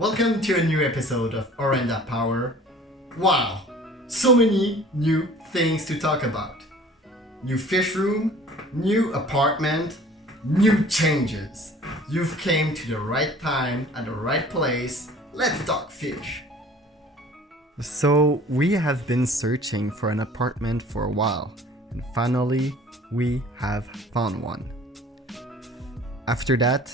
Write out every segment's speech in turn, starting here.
Welcome to a new episode of Oranda Power. Wow, so many new things to talk about. New fish room, new apartment, new changes. You've came to the right time at the right place. Let's talk fish. So we have been searching for an apartment for a while, and finally we have found one. After that,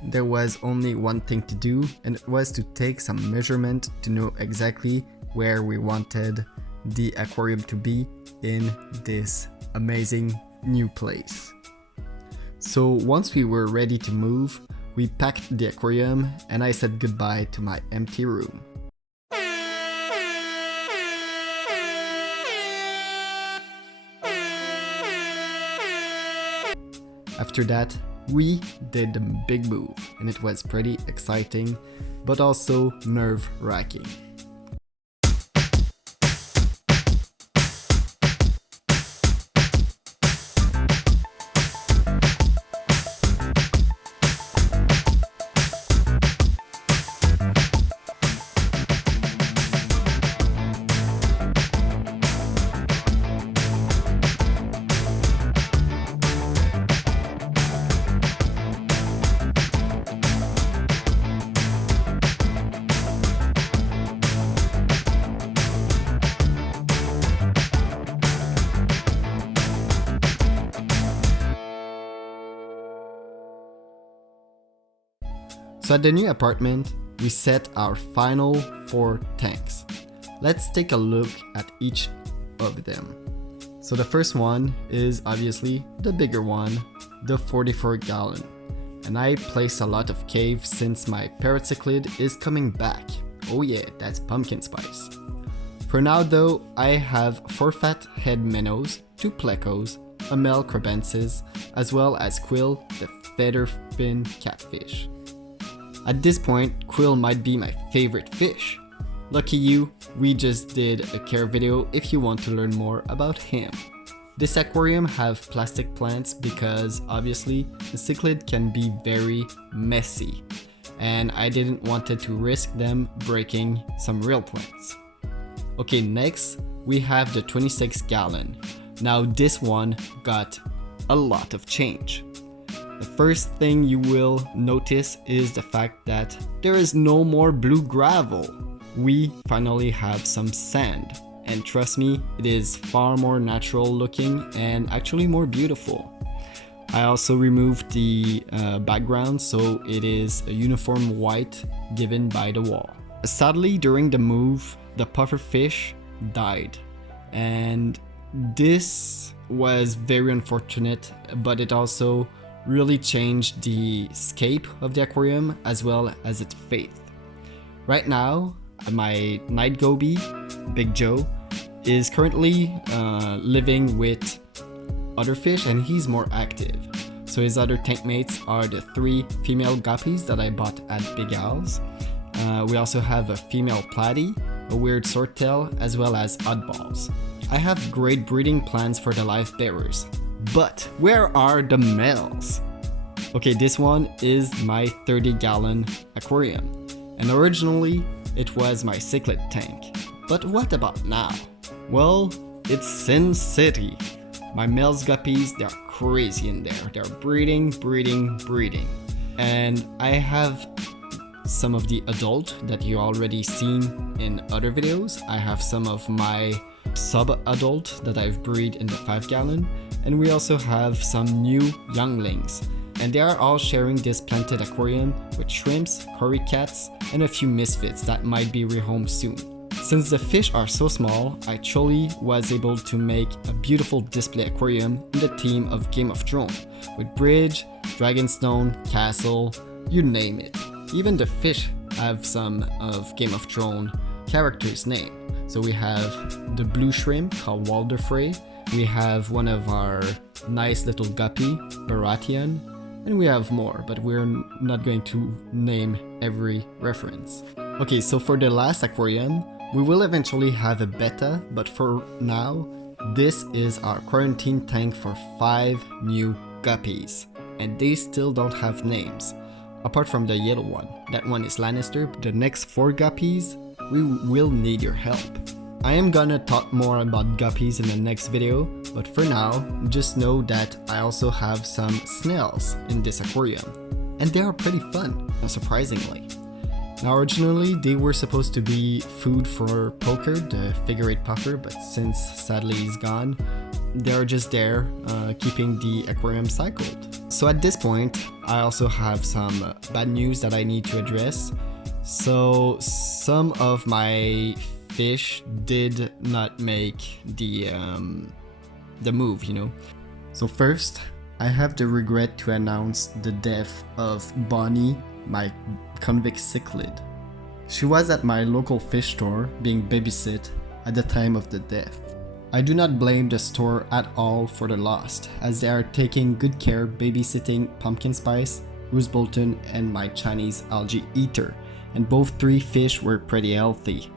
there was only one thing to do, and it was to take some measurement to know exactly where we wanted the aquarium to be in this amazing new place. So once we were ready to move, we packed the aquarium and I said goodbye to my empty room. After that, we did the big move, and it was pretty exciting, but also nerve-wracking. So at the new apartment, we set our final 4 tanks. Let's take a look at each of them. So the first one is obviously the bigger one, the 44 gallon. And I place a lot of cave since my parrot cichlid is coming back. Oh yeah, that's pumpkin spice. For now though, I have 4 fat head minnows, 2 plecos, a male crebensis, as well as Quill, the featherfin catfish. At this point, Quill might be my favorite fish. Lucky you, we just did a care video if you want to learn more about him. This aquarium have plastic plants because obviously the cichlid can be very messy, and I didn't want to risk them breaking some real plants. Okay, next we have the 26 gallon. Now this one got a lot of change. The first thing you will notice is the fact that there is no more blue gravel. We finally have some sand, and trust me, it is far more natural looking and actually more beautiful. I also removed the background, so it is a uniform white given by the wall. Sadly, during the move, the pufferfish died, and this was very unfortunate, but it also really changed the scape of the aquarium as well as its fate. Right now, my night goby, Big Joe, is currently living with other fish, and he's more active. So his other tank mates are the 3 female guppies that I bought at Big Al's. We also have a female platy, a weird swordtail, as well as oddballs. I have great breeding plans for the live bearers. But where are the males? Okay, this one is my 30 gallon aquarium, and originally it was my cichlid tank. But what about now? Well, it's Sin City. My males guppies, they're crazy in there. They're breeding. And I have some of the adult that you already seen in other videos. I have some of my sub-adult that I've bred in the 5 gallon. And we also have some new younglings, and they are all sharing this planted aquarium with shrimps, cory cats, and a few misfits that might be rehomed soon. Since the fish are so small, I truly was able to make a beautiful display aquarium in the theme of Game of Thrones, with bridge, dragonstone, castle, you name it. Even the fish have some of Game of Thrones characters' name. So we have the blue shrimp called Walder Frey. We have one of our nice little guppy, Baratheon, and we have more, but we're not going to name every reference. Okay, so for the last aquarium, we will eventually have a beta, but for now, this is our quarantine tank for 5 new guppies, and they still don't have names. apart from the yellow one. That one is Lannister. The next 4 guppies, we will need your help. I am gonna talk more about guppies in the next video, but for now, just know that I also have some snails in this aquarium, and they are pretty fun, surprisingly. Now originally they were supposed to be food for Poker, the figure 8 puffer, but since sadly he's gone, they're just there keeping the aquarium cycled. So at this point, I also have some bad news that I need to address. So some of my fish did not make the move, you know. So first, I have the regret to announce the death of Bonnie, my convict cichlid. She was at my local fish store being babysit at the time of the death. I do not blame the store at all for the loss, as they are taking good care babysitting Pumpkin Spice, Roose Bolton, and my Chinese algae eater, and both 3 fish were pretty healthy.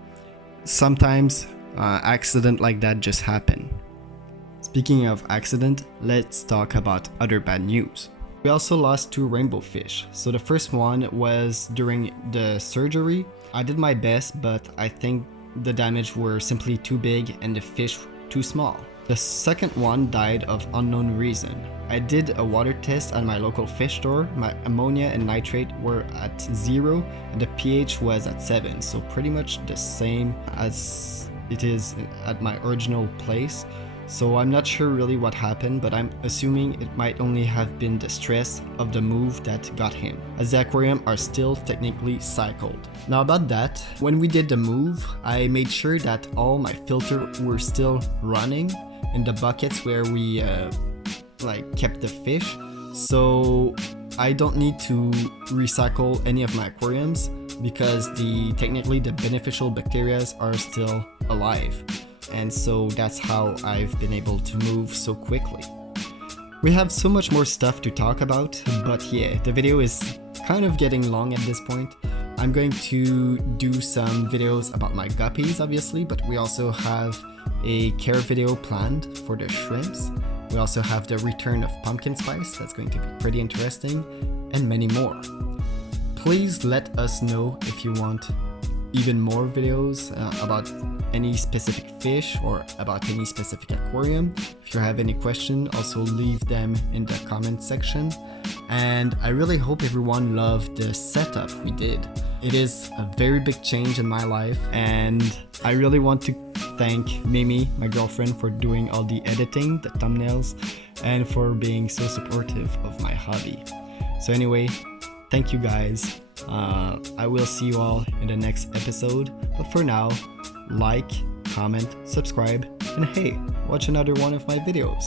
Sometimes accident like that just happen. Speaking of accident, let's talk about other bad news. We also lost 2 rainbow fish. So the first one was during the surgery. I did my best, but I think the damage were simply too big and the fish too small. The second one died of unknown reason. I did a water test at my local fish store. My ammonia and nitrate were at 0 and the pH was at 7, so pretty much the same as it is at my original place. So I'm not sure really what happened, but I'm assuming it might only have been the stress of the move that got him, as the aquarium are still technically cycled. Now about that, when we did the move, I made sure that all my filters were still running in the buckets where we kept the fish, so I don't need to recycle any of my aquariums because technically the beneficial bacteria are still alive. And so that's how I've been able to move so quickly. We have so much more stuff to talk about, but yeah, the video is kind of getting long at this point. I'm going to do some videos about my guppies obviously, but we also have a care video planned for the shrimps. We also have the return of Pumpkin Spice, that's going to be pretty interesting, and many more. Please let us know if you want even more videos about any specific fish or about any specific aquarium. If you have any question, also leave them in the comment section. And I really hope everyone loved the setup we did. It is a very big change in my life, and I really want to thank Mimi, my girlfriend, for doing all the editing, the thumbnails, and for being so supportive of my hobby. So anyway, thank you guys. I will see you all in the next episode, but for now, like, comment, subscribe, and hey, watch another one of my videos.